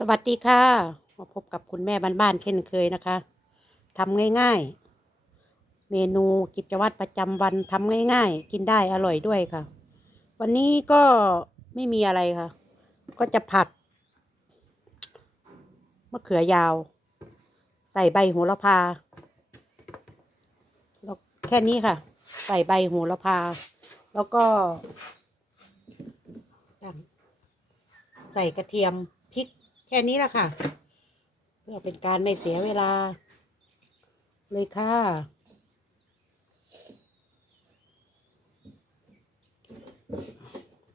สวัสดีค่ะ มาพบกับคุณแม่บ้านๆเช่นเคยนะคะทำง่ายๆ เมนูกิจวัตรประจำวันทำง่ายๆ กินได้อร่อยด้วยค่ะ วันนี้ก็ไม่มีอะไรค่ะ ก็จะผัดมะเขือยาว ใส่ใบโหระพาแล้วแค่นี้ค่ะ ใส่ใบโหระพา แล้วก็ ใส่กระเทียมพริก แค่นี้แหละค่ะ เพื่อเป็นการไม่เสียเวลา เลยค่ะ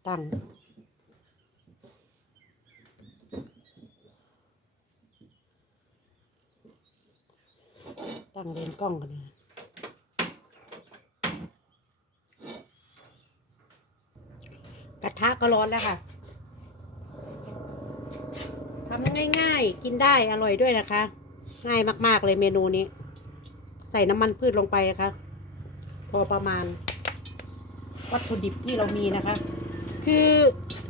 ตั้ง ตั้งเลนกล้องกันนะกระทะก็ร้อนแล้วค่ะ ทำง่ายๆ กินได้อร่อยด้วยนะคะ ง่ายมากๆเลยเมนูนี้ ใส่น้ำมันพืชลงไปนะคะ พอประมาณ วัตถุดิบที่เรามีนะคะ คือ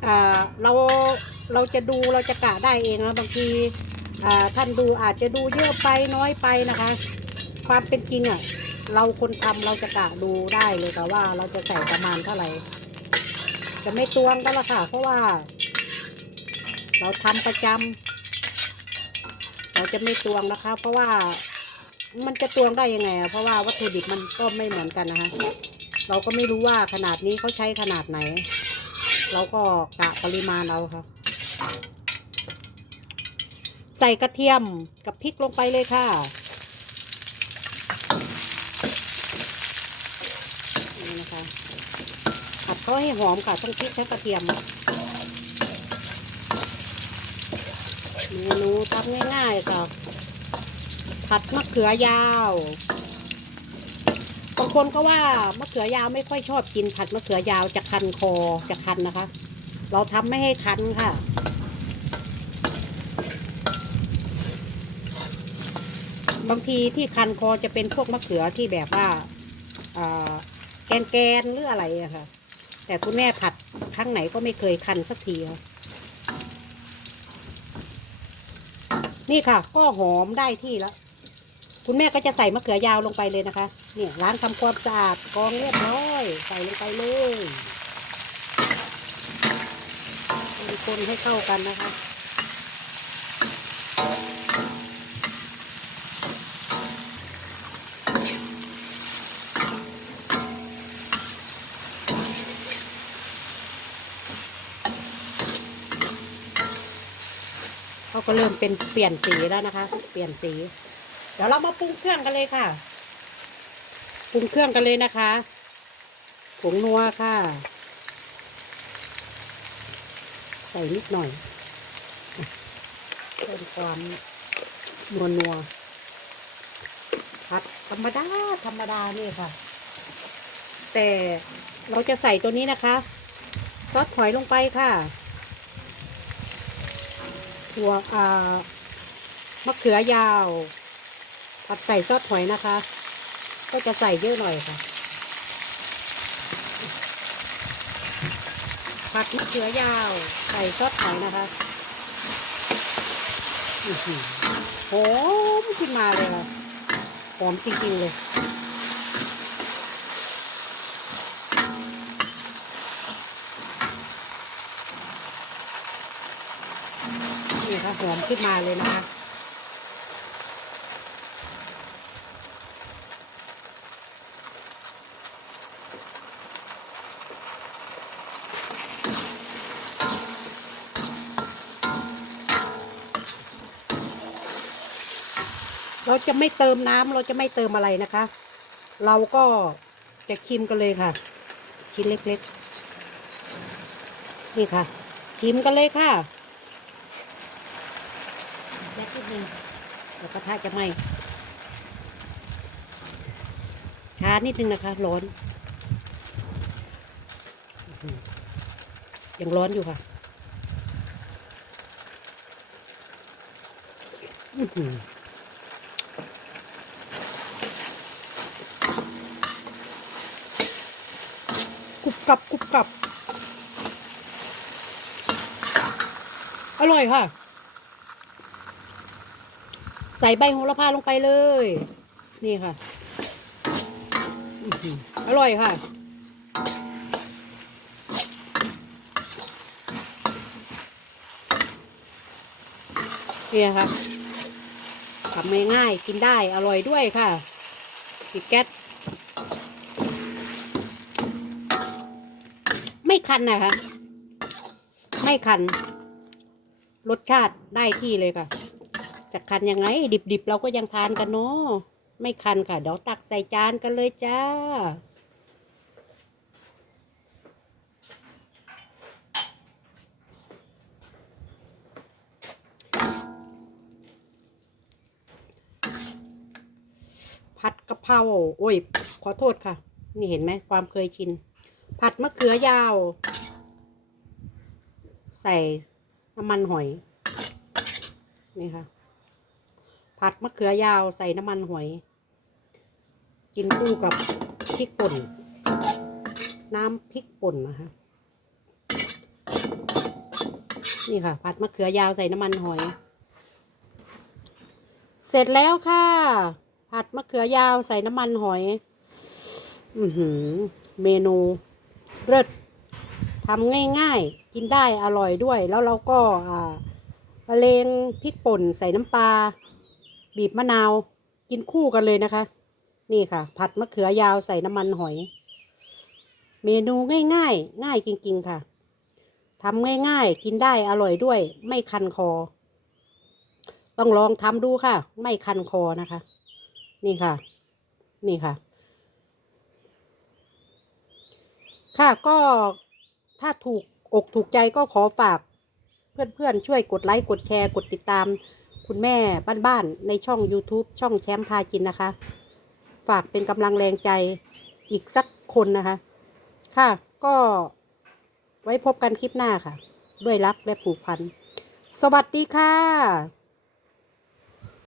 อเราเราจะดูเราจะกะได้เองนะบางทีท่านดูอาจจะดูเยอะไปน้อยไปนะคะ ความเป็นจริงอะ่ะ เราคนทำเราจะกะดูได้เลยค่ว่าเราจะใส่ประมาณเท่าไหร่จะไม่ตวงก็ละค่ะเพราะว่า เราทำประจำเราจะไม่ตวงนะคะ เพราะว่ามันจะตวงได้ยังไง เพราะว่าวัตถุดิบมันก็ไม่เหมือนกันนะคะ เราก็ไม่รู้ว่าขนาดนี้เขาใช้ขนาดไหน เราก็กะปริมาณเอาค่ะ ใส่กระเทียมกับพริกลงไปเลยค่ะนี่นะคะผัดเขาให้หอมค่ะต้องพริกและกระเทียม เมนูทำง่ายๆค่ะผัดมะเขือยาวบางคนก็ว่ามะเขือยาวไม่ค่อยชอบกินผัดมะเขือยาวจะคันคอจะคันนะคะ เราทำไม่ให้คันค่ะบางทีที่คันคอจะเป็นพวกมะเขือที่แบบว่าแกนแกนๆหรืออะไรอะค่ะ แต่คุณแม่ผัดครั้งไหนก็ไม่เคยคันสักทีค่ะ นี่ค่ะ ก็หอมได้ที่แล้ว คุณแม่ก็จะใส่มะเขือยาวลงไปเลยนะคะ เนี่ยล้างทำความสะอาดกองเรียบร้อย ใส่ลงไปเลยคนให้เข้ากันนะคะ เขาก็เริ่มเป็นเปลี่ยนสีแล้วนะคะ เปลี่ยนสี เดี๋ยวเรามาปรุงเครื่องกันเลยค่ะ ปรุงเครื่องกันเลยนะคะผงนัวค่ะ ใส่นิดหน่อยเพิ่มความนัวนัวผัดธรรมดาธรรมดานี่ค่ะ แต่เราจะใส่ตัวนี้นะคะซอสหอยลงไปค่ะ ถั่วอ่ามะเขือยาว ผัดใส่ซอสหอยนะคะ ก็จะใส่เยอะหน่อยค่ะ ผัดมะเขือยาว ใส่ซอสหอยนะคะหอหอมขึ้นมาเลยค่ะหอมจริงๆเลย นี่ค่ะ หอมขึ้นมาเลยนะคะเราจะไม่เติมน้ำเราจะไม่เติมอะไรนะคะ เราก็จะชิมกันเลยค่ะ ชิ้นเล็กๆ นี่ค่ะ ชิมกันเลยค่ะ นิดนึงเดี๋ยวกระทะจะไหม้ช้านิดนึงนะคะ ร้อนอยังร้อนอยู่ค่ะกรุบกรับกรุบกรับอร่อยค่ะ ใส่ใบโหระพาลงไปเลย นี่ค่ะอร่อยค่ะ นี่ค่ะทำง่ายๆกินได้อร่อยด้วยค่ะปิดแก๊สไม่คันนะคะ ไม่คัน รสชาติได้ที่เลยค่ะ จะคันยังไง ดิบๆ เราก็ยังทานกันเนาะไม่คันค่ะ เดี๋ยวตักใส่จานกันเลยจ้า ผัดกะเพราโอ้ย ขอโทษค่ะ นี่เห็นไหมความเคยชิน ผัดมะเขือยาว ใส่น้ำมันหอย นี่ค่ะ ผัดมะเขือยาวใส่น้ำมันหอย กินคู่กับพริกป่น น้ำพริกป่นนะคะ นี่ค่ะ ผัดมะเขือยาวใส่น้ำมันหอย เสร็จแล้วค่ะ ผัดมะเขือยาวใส่น้ำมันหอย อือหือ เมนูเลิศทำง่ายๆ กินได้อร่อยด้วย แล้วเราก็อ่าละเลงพริกป่นใส่น้ำปลา บีบมะนาวกินคู่กันเลยนะคะ นี่ค่ะ ผัดมะเขือยาวใส่น้ำมันหอย เมนูง่ายๆ ง่ายจริงๆค่ะทำง่ายๆ กินได้อร่อยด้วย ไม่คันคอ ต้องลองทำดูค่ะ ไม่คันคอนะคะ นี่ค่ะ นี่ค่ะ ค่ะก็ถ้าถูกอกถูกใจก็ขอฝาก เพื่อนๆ ช่วยกดไลค์ กดแชร์ กดติดตาม คุณแม่บ้านๆในช่อง YouTube ช่องแชมป์พากินนะคะ ฝากเป็นกำลังแรงใจอีกสักคนนะคะ ค่ะ ก็ไว้พบกันคลิปหน้าค่ะ ด้วยรักและผูกพัน สวัสดีค่ะ